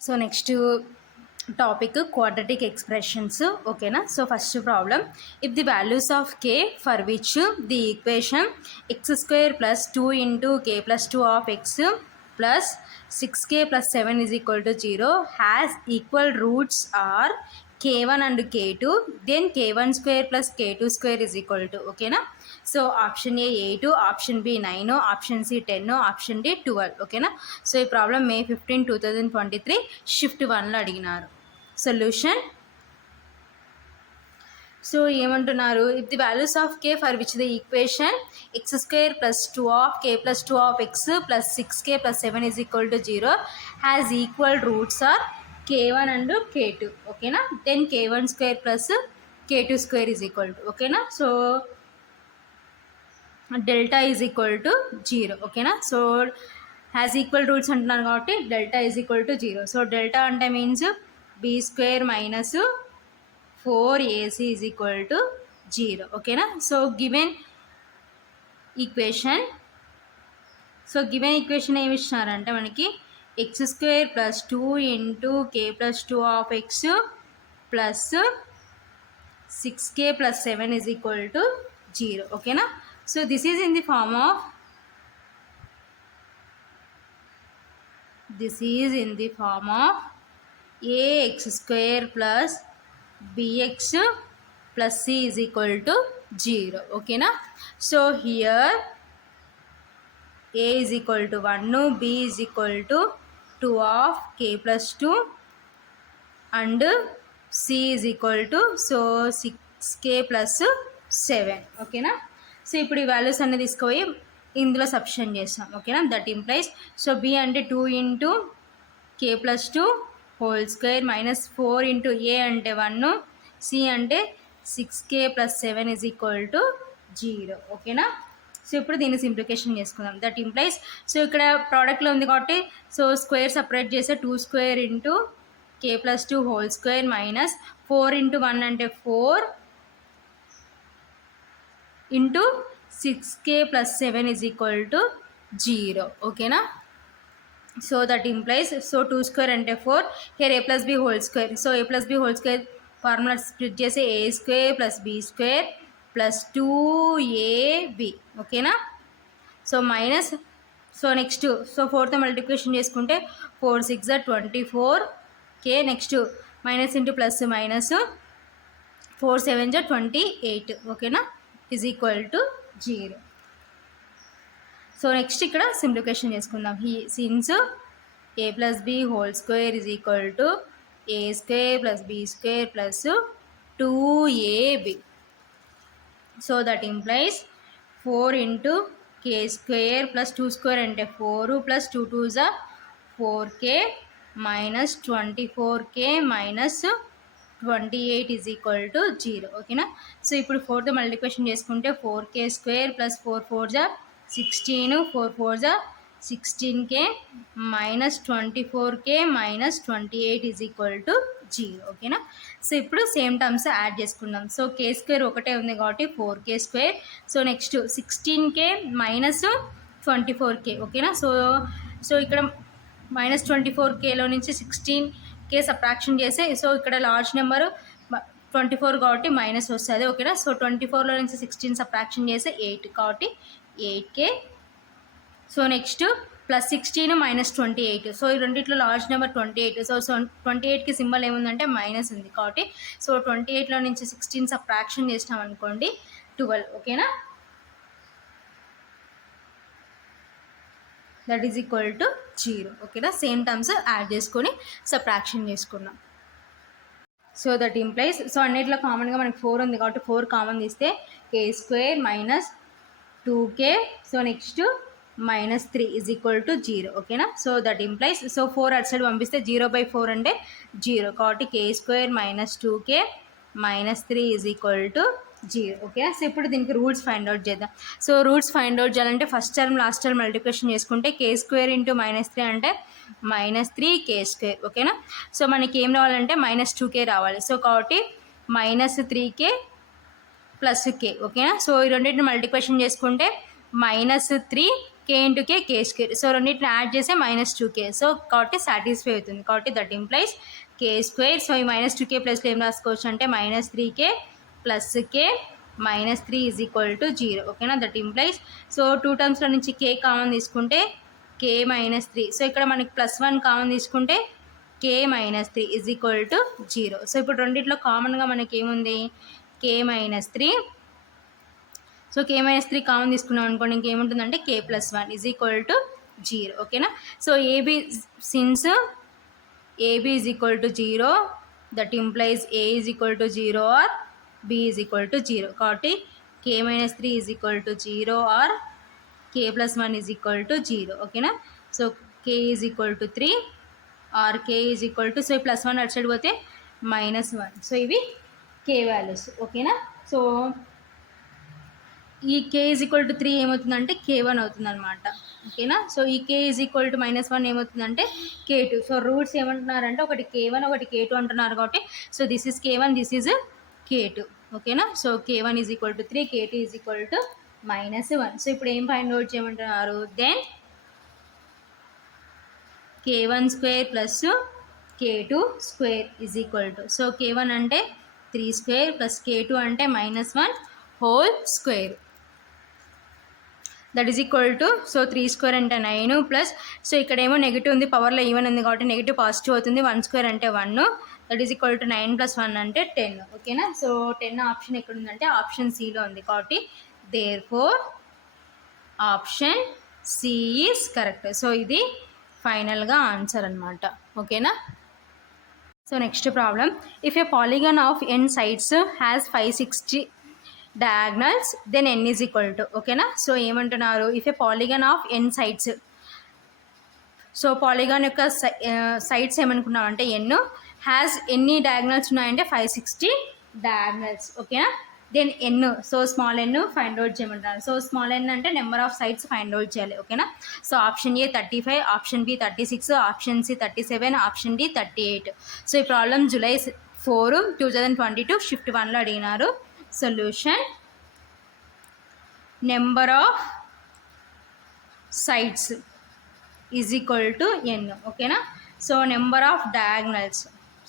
So next topic quadratic expressions. Okay na. So first problem, if the values of k for which the equation x square plus 2 into k plus 2 of x plus 6k plus 7 is equal to 0 has equal roots are k1 and k2, then k1 square plus k2 square is equal to, okay na. So option A 8, option B 9, option C 10, option D 12. ఓకేనా. So ఈ problem May 15, 2023 shift 1లో అడిగినారు. Solution. So ఏమంటున్నారు, if the values of k for which the equation x square plus 2 of k plus 2 of X plus 6k plus 7 is equal to 0 has equal roots are k1 and k2. ఓకేనా. Then k1 square plus k2 square is equal to, ఓకేనా. So delta is equal to 0. ఓకేనా. So has equal roots అంటున్నారు కాబట్టి delta is equal to 0. So delta అంటే means B square minus 4ac is equal to 0. ఓకేనా. So given equation ఏమి ఇచ్చినారంటే మనకి X square plus 2 into K plus 2 of X plus 6k plus 7 is equal to 0. ఓకేనా. So this is in the form of ax square plus bx plus c is equal to 0. Okay na. So here a is equal to 1, b is equal to 2 of k plus 2 and c is equal to 6k plus 7. Okay na. So ఇప్పుడు ఈ values అన్నీ తీసుకుపోయి ఇందులో substitute చేస్తాం. ఓకేనా. That implies, so b అంటే 2 into K plus 2 whole square minus 4 into a అంటే 1, C అంటే 6k plus 7 is equal to 0. ఓకేనా. సో ఇప్పుడు దీన్ని సింప్లికేషన్ చేసుకుందాం. దట్ ఇంప్లైస్, సో ఇక్కడ ప్రోడక్ట్లో ఉంది కాబట్టి సో స్క్వేర్ సపరేట్ చేస్తే 2 స్క్వేర్ ఇంటూ కే plus 2 whole square minus 4 into 1 అంటే 4 into 6k plus 7 is equal to 0. ఓకేనా. So that implies, so 2 square అంటే 4, here a plus B whole square. So a plus B whole square formula split చేసి a square plus B square plus 2ab. ఓకేనా. So minus, so next so 4తో multiplication చేసుకుంటే 4 6 24k, next minus into plus minus 4 7 28. ఓకేనా. Is equal to 0. So next ఇక్కడ simplification చేసుకుందాం. Since A plus B whole square is equal to A square plus B square plus 2ab. So that implies 4 into K square plus 2 square అంటే 4 plus 2 2 4k minus 24k minus 28 is equal to 0. ఓకేనా. So ఇప్పుడు 4తో multiplication చేసుకుంటే 4k square plus 4 4 16, 4 4 16k minus 24k minus 28 is equal to 0. ఓకేనా. So ఇప్పుడు same terms add చేసుకుందాం. So k square ఒకటే ఉంది కాబట్టి 4k square. So next 16k minus 24k. ఓకేనా. సో ఇక్కడ మైనస్ 24kలో నుంచి 16k సబ్ట్రాక్షన్ చేస్తే సో ఇక్కడ లార్జ్ నెంబర్ 24 కాబట్టి మైనస్ వస్తుంది. ఓకేనా. సో 24లో నుంచి 16 సబ్ట్రాక్షన్ చేస్తే 8 కాబట్టి 8k. So next plus 16 minus 28. So ఈ రెండిట్లో లార్జ్ నెంబర్ 28. సో 28కి సింబల్ ఏముందంటే మైనస్ ఉంది కాబట్టి సో 28లో నుంచి 16 సబ్ట్రాక్షన్ చేసినాం అనుకోండి 12. ఓకేనా. That is equal to 0. ఓకేనా. సేమ్ టర్మ్స్ యాడ్ చేసుకొని సబ్ట్రాక్షన్ చేసుకున్నాం. సో దట్ ఇంప్లైస్, సో అన్నిట్లో కామన్గా మనకి 4 ఉంది కాబట్టి 4 కామన్ తీస్తే k square minus 2k, so next minus 3 is equal to 0. ఓకేనా. సో దట్ ఇంప్లైస్, సో 4 అటు సైడ్ పంపిస్తే 0/4 అంటే 0 కాబట్టి k square minus 2k minus 3 is equal to 0. ఓకేనా. సో ఇప్పుడు దీనికి రూట్స్ ఫైండ్ అవుట్ చేద్దాం. సో రూట్స్ ఫైండ్ అవుట్ చేయాలంటే first term last term multiplication చేసుకుంటే కే స్క్వేర్ ఇంటూ మైనస్ 3 అంటే మైనస్ 3k స్క్వేర్. ఓకేనా. సో మనకి ఏం రావాలంటే మైనస్ 2k రావాలి. సో కాబట్టి మైనస్ 3k ప్లస్ k. ఓకేనా. సో ఈ రెండింటిని మల్టిప్లికేషన్ చేసుకుంటే మైనస్ 3 కే ఇంటూ కే స్క్వేర్. సో రెండింటిని యాడ్ చేస్తే -2k. సో కాబట్టి సాటిస్ఫై అవుతుంది. కాబట్టి that implies k square. So ఈ -2k ప్లస్లో ఏం రాసుకోవచ్చు అంటే -3k plus K -3 is equal to 0. ఓకేనా, దట్ ఇంప్లైస్. సో 2 టర్మ్స్లో నుంచి కే కామన్ తీసుకుంటే కే -3. సో ఇక్కడ మనకి +1 కామన్ తీసుకుంటే కే -3 ఈజ్ ఈక్వల్ టు 0. సో ఇప్పుడు రెండిట్లో కామన్గా మనకి ఏముంది, కే -3. సో కే -3 కామన్ తీసుకున్నాం అనుకోండి, ఇంకేముంటుందంటే k+1 ఈజ్ ఈక్వల్ టు 0. ఓకేనా, so AB since AB is equal to 0, that implies A is equal to 0 or B is equal to 0. కాబట్టి K -3 is equal to 0 or k+1 is equal to 0. ఓకేనా, so K is equal to 3 or K is equal to, so ఈ +1 అటు side పోతే -1. So ఇవి కే values. ఓకేనా, so ఈ కే is equal to 3 ఏమవుతుందంటే k1 అవుతుంది అనమాట. ఓకేనా, సో ఈ కే ఈజ్ ఈక్వల్ టు -1 ఏమవుతుందంటే k2. సో రూట్స్ ఏమంటున్నారంటే ఒకటి k1 ఒకటి k2 అంటున్నారు. కాబట్టి so this is k1, this is k2. ఓకేనా, so k1 is equal to 3, k2 is equal to -1. So ఇప్పుడు ఏం ఫైండ్ అవుట్ చేయమంటున్నారు, then k1 square plus k2 square is equal to, so k1 అంటే 3 square plus k2 అంటే -1 whole square, that is equal to, so 3 square అంటే 9 plus, so ఇక్కడేమో negative ఉంది, పవర్లో even ఉంది కాబట్టి నెగిటివ్ పాజిటివ్ అవుతుంది. 1 స్క్వేర్ అంటే 1, దట్ ఈజ్ ఈక్వల్ టు 9 + 1 అంటే 10. ఓకేనా, సో 10 ఆప్షన్ ఎక్కడ ఉందంటే ఆప్షన్ సిలో ఉంది. కాబట్టి therefore option C is correct. So ఇది ఫైనల్గా ఆన్సర్ అనమాట. ఓకేనా, so next problem, if a polygon of n sides has 560 diagonals then n is equal to. ఓకేనా, సో ఏమంటున్నారు, if a polygon of n sides, so polygon యొక్క sides ఏమనుకున్నాం అంటే n has ఎన్ని డయాగ్నల్స్ ఉన్నాయంటే 560 డయాగ్నల్స్. ఓకేనా, then n, so small n find out చేయమంటారు. So small n అంటే number of sides find out చేయాలి. ఓకేనా, so option A 35, option B 36, option C 37, option D 38. So ఈ ప్రాబ్లం July 4, 2022 షిఫ్ట్ 1లో అడిగినారు. Solution, number of sides is equal to n. ఓకేనా, so number of diagonals,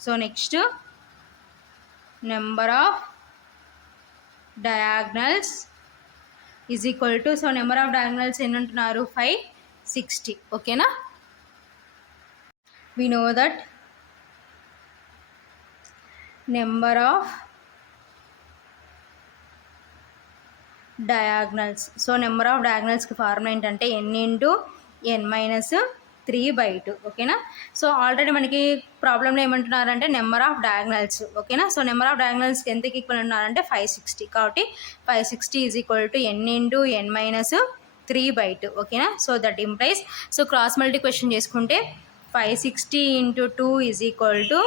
so next number of diagonals is equal to, so number of diagonals ఎన్ని అంటున్నారు, 560. ఓకేనా, we know that number of diagonals, so number of డయాగ్నల్స్కి formula ఏంటంటే n into n - 3/2. ఓకేనా, so already మనకి ప్రాబ్లంలో ఏమంటున్నారంటే number of diagonals. ఓకేనా, సో నెంబర్ ఆఫ్ డయాగ్నల్స్కి ఎంతకి ఈక్వల్ ఉన్నారంటే 560. కాబట్టి 560 is equal to n into n - 3/2. ఓకేనా, so that implies, so cross multiplication చేసుకుంటే 560 into 2 is equal to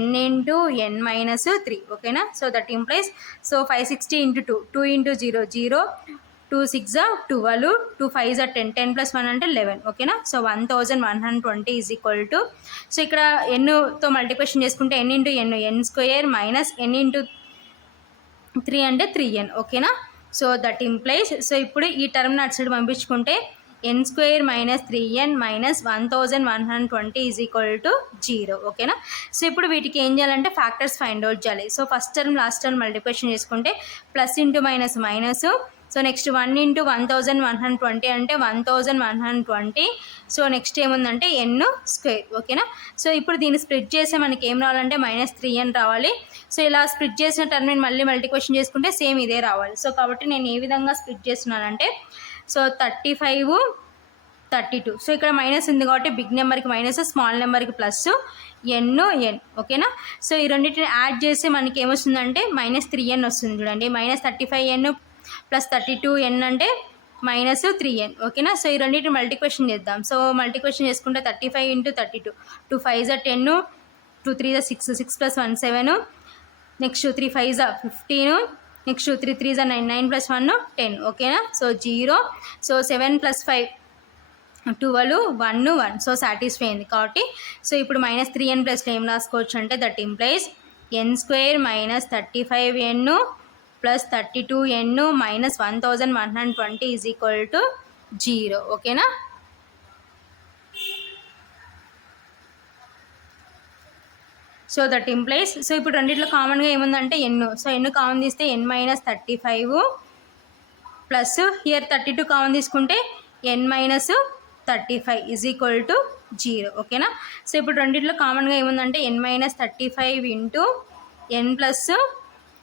n into n - 3. ఓకేనా, so that implies, so 560 into 2, 2 into 0 0, 2 6 12, 2 5 10, 10 + 1 అంటే 11. ఓకేనా, so 1120 is equal to, so ఇక్కడ nతో multiplication చేసుకుంటే n into n square minus n into 3 అంటే 3n. ఓకేనా, so that implies, so ఇప్పుడు ఈ term అటు సైడ్ పంపించుకుంటే n square - 3n - 1120 is equal to 0. ఓకేనా, సో ఇప్పుడు వీటికి ఏం చేయాలంటే ఫ్యాక్టర్స్ ఫైండ్ అవుట్ చేయాలి. So first term last term multiplication చేసుకుంటే plus into minus minus, so next 1 into 1120 అంటే 1120. సో నెక్స్ట్ ఏముందంటే n స్క్వేర్. ఓకేనా, సో ఇప్పుడు దీన్ని స్ప్లిట్ చేస్తే మనకి ఏం రావాలంటే -3n రావాలి. సో ఇలా స్ప్లిట్ చేసిన టర్మ్ మళ్ళీ మల్టిప్లికేషన్ చేసుకుంటే సేమ్ ఇదే రావాలి. సో కాబట్టి నేను ఏ విధంగా స్ప్లిట్ చేస్తున్నానంటే, సో 35 32, సో ఇక్కడ మైనస్ ఉంది కాబట్టి బిగ్ నెంబర్కి మైనస్, స్మాల్ నెంబర్కి ప్లస్, n. ఓకేనా, సో ఈ రెండింటిని యాడ్ చేస్తే మనకి ఏమొస్తుందంటే -3n వస్తుంది. చూడండి, -35n ప్లస్ 32n అంటే -3n. ఓకేనా, సో ఈ రెండింటిని మల్టిప్లికేషన్ చేద్దాం. సో మల్టిప్లికేషన్ చేసుకుంటే 35 ఇంటూ 32, 2 5 10, 2 3 6, 6 + 1 7, నెక్స్ట్ 3 5 15, నెక్స్ట్ 3 3 9, 9 + 1 10. ఓకేనా, సో 0, సో 7 + 5 12, 1 1, సో సాటిస్ఫై అయింది. కాబట్టి సో ఇప్పుడు -3n ప్లస్లో ఏం రాసుకోవచ్చు అంటే that implies n square - 35n plus 32n - 1120 is equal to zero. ఓకేనా? సో దట్ ఇంప్లైస్, సో ఇప్పుడు రెండిట్లో కామన్గా ఏముందంటే ఎన్. సో ఎన్ కామన్ తీస్తే n - 35 ప్లస్ హియర్ 32 కామన్ తీసుకుంటే n - 35 ఈజ్ ఈక్వల్ టు 0. ఓకేనా? సో ఇప్పుడు రెండిట్లో కామన్గా ఏముందంటే n - 35 into n plus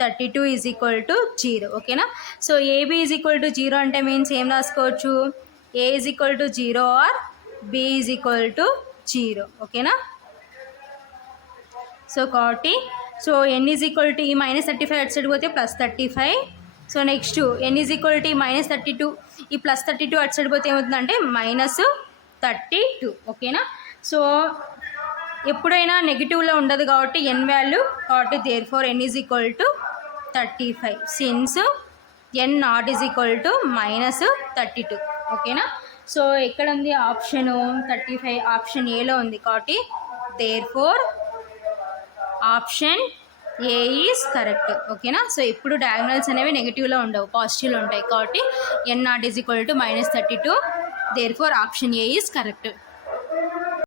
32 is equal to 0. ఓకేనా? So a b is equal to 0 అంటే మీన్స్ ఏం రాసుకోవచ్చు, a is equal to 0 or B is equal to 0. ఓకేనా? సో కాబట్టి so n is equal to ఈ -35 అటు సైడ్ పోతే +35. So next n is equal to -32, ఈ +32 అటు సైడ్ పోతే ఏమవుతుందంటే -32. ఓకేనా? సో ఎప్పుడైనా నెగిటివ్లో ఉండదు కాబట్టి n వాల్యూ, కాబట్టి therefore n is equal to 35 since n not is equal to -32. ఓకేనా? సో ఎక్కడ ఉంది ఆప్షను 35, ఆప్షన్ ఏలో ఉంది కాబట్టి therefore option A is correct. ఓకేనా? సో ఇప్పుడు డయాగ్నల్స్ అనేవి నెగిటివ్లో ఉండవు, పాజిటివ్లో ఉంటాయి కాబట్టి n not is equal to -32. Therefore option A is correct.